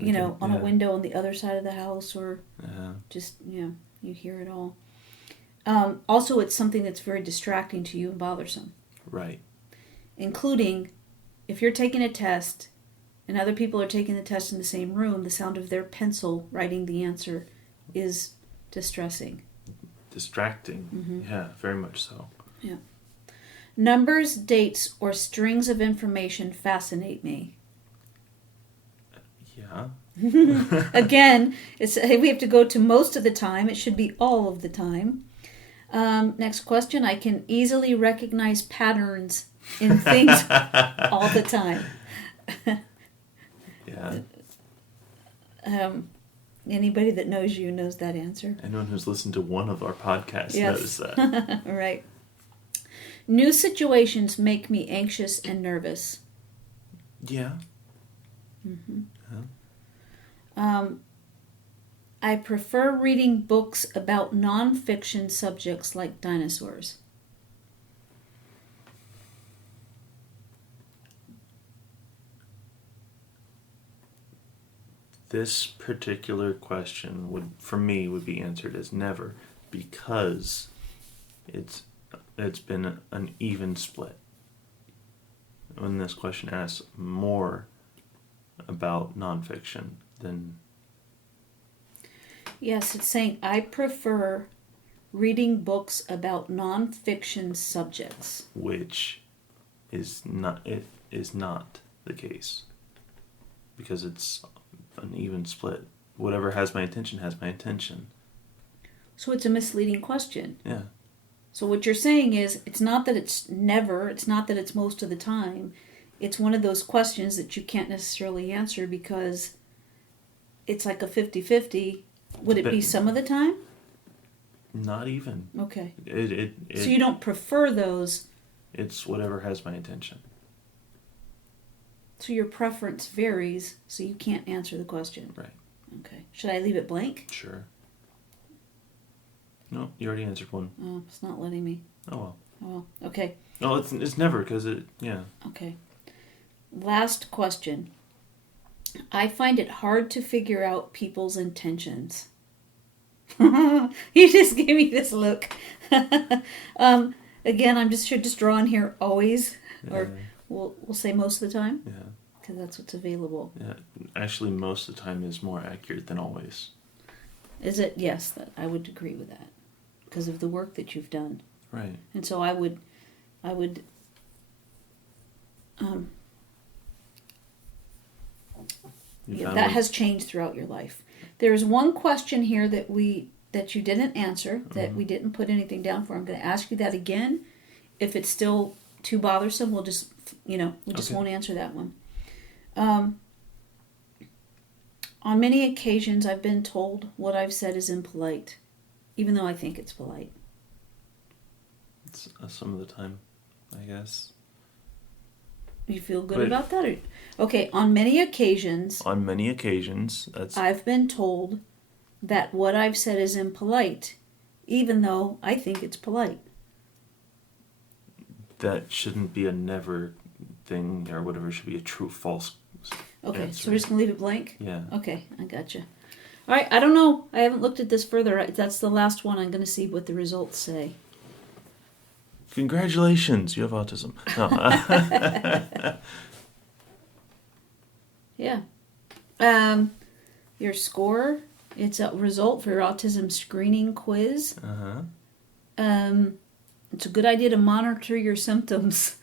on a window on the other side of the house, or just, you hear it all. Also, it's something that's very distracting to you and bothersome. Right. Including, if you're taking a test and other people are taking the test in the same room, the sound of their pencil writing the answer is distressing. Distracting. Mm-hmm. Yeah, very much so. Yeah. Numbers, dates, or strings of information fascinate me. Yeah. Again, we have to go to most of the time. It should be all of the time. Next question. I can easily recognize patterns in things all the time. Yeah. Anybody that knows you knows that answer. Anyone who's listened to one of our podcasts Yes. knows that. Right. New situations make me anxious and nervous. Yeah. Mm-hmm. Yeah. I prefer reading books about non-fiction subjects like dinosaurs. This particular question would be answered as never, because it's been an even split. When this question asks more about nonfiction than... Yes, it's saying I prefer reading books about non-fiction subjects. Which is not the case. Because it's an even split. Whatever has my attention has my attention. So it's a misleading question. Yeah. So what you're saying is, it's not that it's never, it's not that it's most of the time. It's one of those questions that you can't necessarily answer because it's like a 50-50. Would it be some of the time? Not even. Okay. So you don't prefer those? It's whatever has my attention. So your preference varies, so you can't answer the question. Right. Okay. Should I leave it blank? Sure. No, you already answered one. Oh, it's not letting me. Oh well. Oh, well. Okay. No, it's never, because yeah. Okay. Last question. I find it hard to figure out people's intentions. You just gave me this look. Again, I'm just drawing here always, or we'll say most of the time. Yeah. Because that's what's available. Yeah. Actually, most of the time is more accurate than always. Is it? Yes, I would agree with that. Because of the work that you've done. Right. And so I would that has changed throughout your life. There's one question here that you didn't answer, that we didn't put anything down for. I'm going to ask you that again. If it's still too bothersome, we'll just, won't answer that one. On many occasions, I've been told what I've said is impolite, even though I think it's polite. It's some of the time, I guess. You feel good about that? Okay, on many occasions... On many occasions, I've been told that what I've said is impolite, even though I think it's polite. That shouldn't be a never thing, or whatever. It should be a true-false Okay, answer. so we're just going to leave it blank? Yeah. Okay, I gotcha. All right, I don't know. I haven't looked at this further. That's the last one. I'm going to see what the results say. Congratulations, you have autism. No. Yeah. Your score, it's a result for your autism screening quiz. It's a good idea to monitor your symptoms.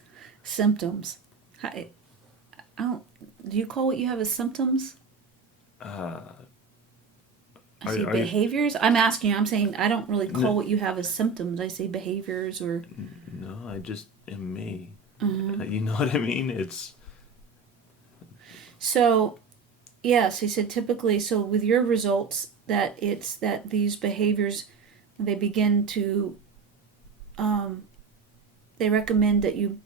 Do you call what you have as symptoms? I say behaviors. I'm asking you. I'm saying I don't really call what you have as symptoms. I say behaviors or... No, I just am me. You know what I mean? It's... So, yes, he said typically, so with your results, that it's that these behaviors, they begin to... they recommend that you...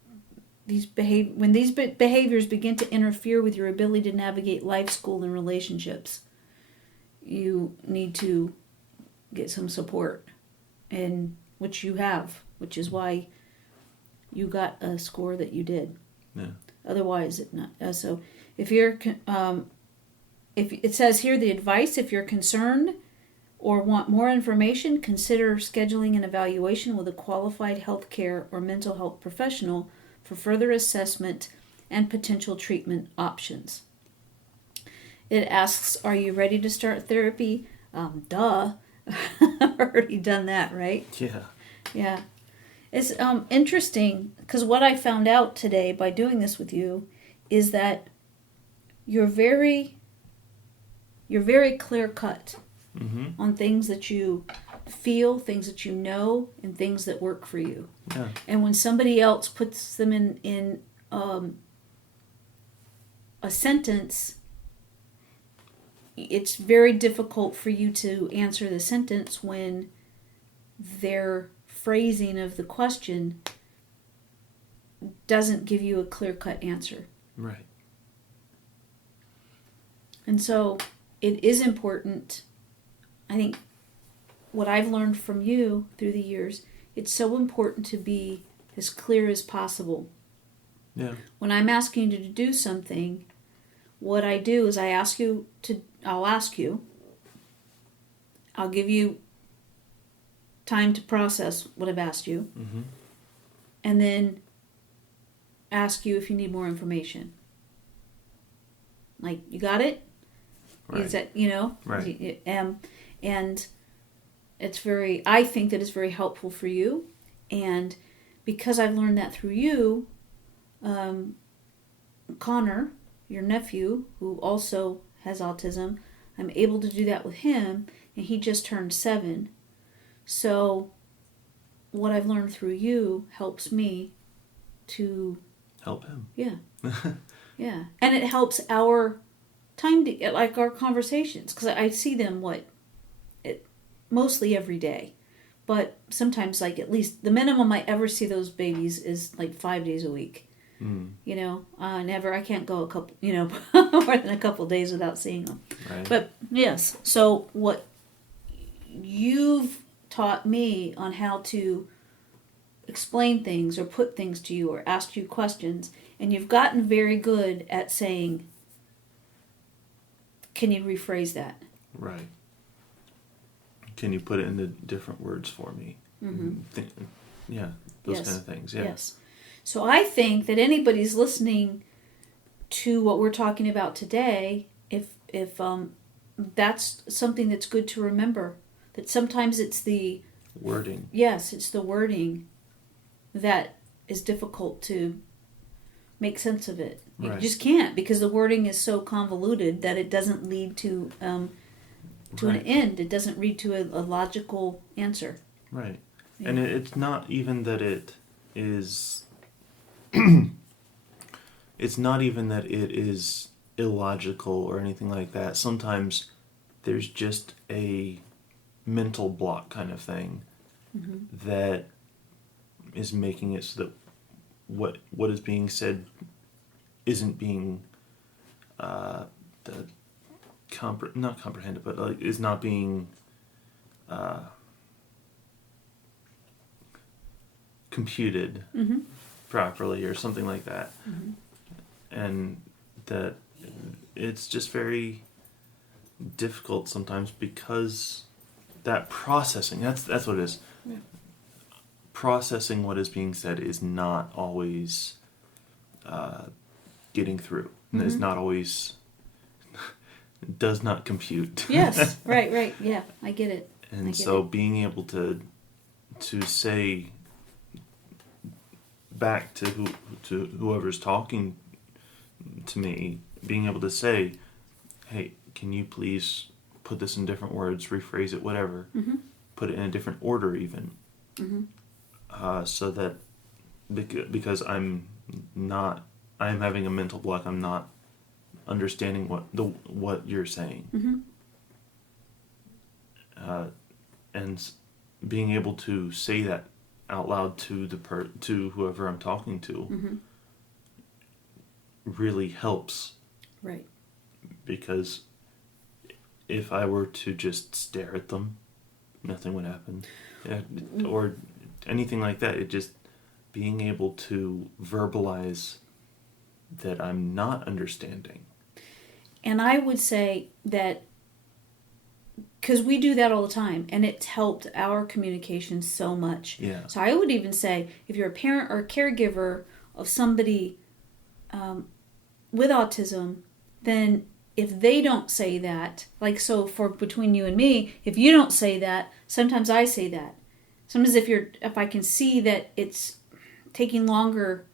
when these behaviors begin to interfere with your ability to navigate life, school, and relationships, you need to get some support, and which you have, which is why you got a score that you did. Yeah. Otherwise, it not. So if you're, if it says here the advice, if you're concerned or want more information, consider scheduling an evaluation with a qualified healthcare or mental health professional for further assessment and potential treatment options. It asks, are you ready to start therapy? Duh. Already done that, right? Yeah. Yeah. It's interesting, because what I found out today by doing this with you is that you're very clear-cut on things that you feel, things that you know, and things that work for you. Yeah. And when somebody else puts them in a sentence, it's very difficult for you to answer the sentence when their phrasing of the question doesn't give you a clear-cut answer. Right. And so it is important, I think, what I've learned from you through the years, it's so important to be as clear as possible. Yeah. When I'm asking you to do something, what I do is I'll ask you, I'll give you time to process what I've asked you, and then ask you if you need more information. Like, you got it? Right. Is that, Right. And it's I think that it's very helpful for you, and because I've learned that through you, Connor, your nephew, who also has autism, I'm able to do that with him, and he just turned 7. So what I've learned through you helps me to... Help him. Yeah. Yeah. And it helps our time, like our conversations, because I see them, mostly every day. But sometimes, like, at least the minimum I ever see those babies is like 5 days a week. I can't go more than a couple days without seeing them. Right. But yes, so what you've taught me on how to explain things or put things to you or ask you questions, and you've gotten very good at saying, can you rephrase that? Right. can you put it into different words for me? Mm-hmm. Those kind of things. Yeah. Yes. So I think that anybody's listening to what we're talking about today, if that's something that's good to remember, that sometimes it's the wording. Yes, it's the wording that is difficult to make sense of it. You just can't, because the wording is so convoluted that it doesn't lead to an end. It doesn't lead to a logical answer. Right. Yeah. And it's not even that it is... it's not even that it is illogical or anything like that. Sometimes there's just a mental block kind of thing that is making it so that what is being said isn't being not comprehended, but is not being computed properly or something like that. And that it's just very difficult sometimes because that processing, that's what it is. Yeah. Processing what is being said is not always getting through. It's not always, does not compute. Yes, right, yeah, I get it. And so being able to say back to whoever's talking to me, being able to say, hey, can you please put this in different words, rephrase it, whatever, put it in a different order even, so that because I'm having a mental block, I'm not understanding what you're saying, and being able to say that out loud to to whoever I'm talking to really helps. Right. Because if I were to just stare at them, nothing would happen. Or anything like that. It just being able to verbalize that I'm not understanding. And I would say that, because we do that all the time, and it's helped our communication so much. Yeah. So I would even say, if you're a parent or a caregiver of somebody with autism, then if they don't say that, like, so for between you and me, if you don't say that, sometimes I say that. Sometimes if I can see that it's taking longer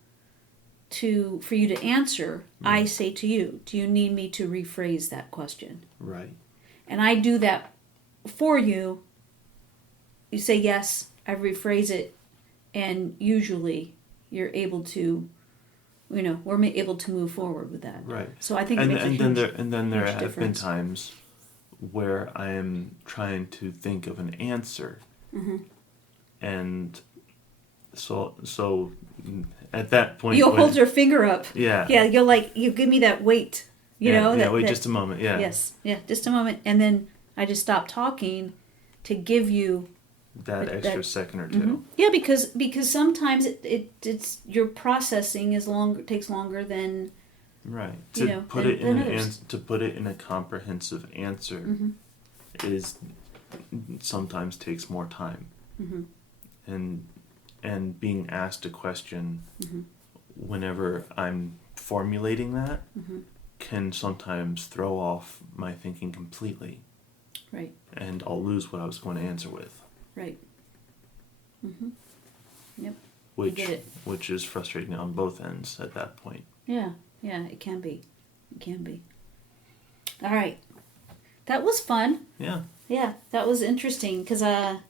for you to answer, I say to you, do you need me to rephrase that question? Right. And I do that for you. You say yes, I rephrase it, and usually you're able to, we're able to move forward with that. Right. So I think it makes a huge difference. And then there have been times where I am trying to think of an answer, and so at that point you'll hold your finger up. Yeah. Yeah. You give me that weight. Wait just a moment. Yeah. Yes. Yeah. Just a moment, and then I just stop talking to give you that extra second or two. Yeah, because sometimes it's your processing takes longer than to put it in a comprehensive answer is sometimes takes more time, and being asked a question whenever I'm formulating that can sometimes throw off my thinking completely. Right. And I'll lose what I was going to answer with. Right. Yep. Which is frustrating on both ends at that point. Yeah, it can be. All right. That was fun. Yeah. Yeah, that was interesting because I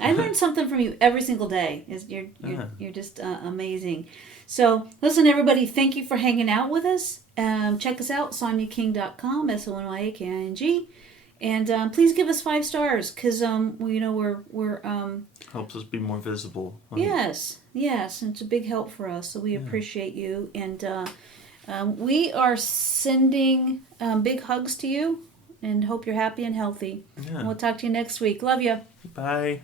learned something from you every single day. You're just amazing. So, listen, everybody, thank you for hanging out with us. Check us out, SonyaKing.com, SONYAKING. And please give us 5 stars because we're helps us be more visible. Yes, and it's a big help for us. So we appreciate you, and we are sending big hugs to you, and hope you're happy and healthy. Yeah. And we'll talk to you next week. Love you. Bye.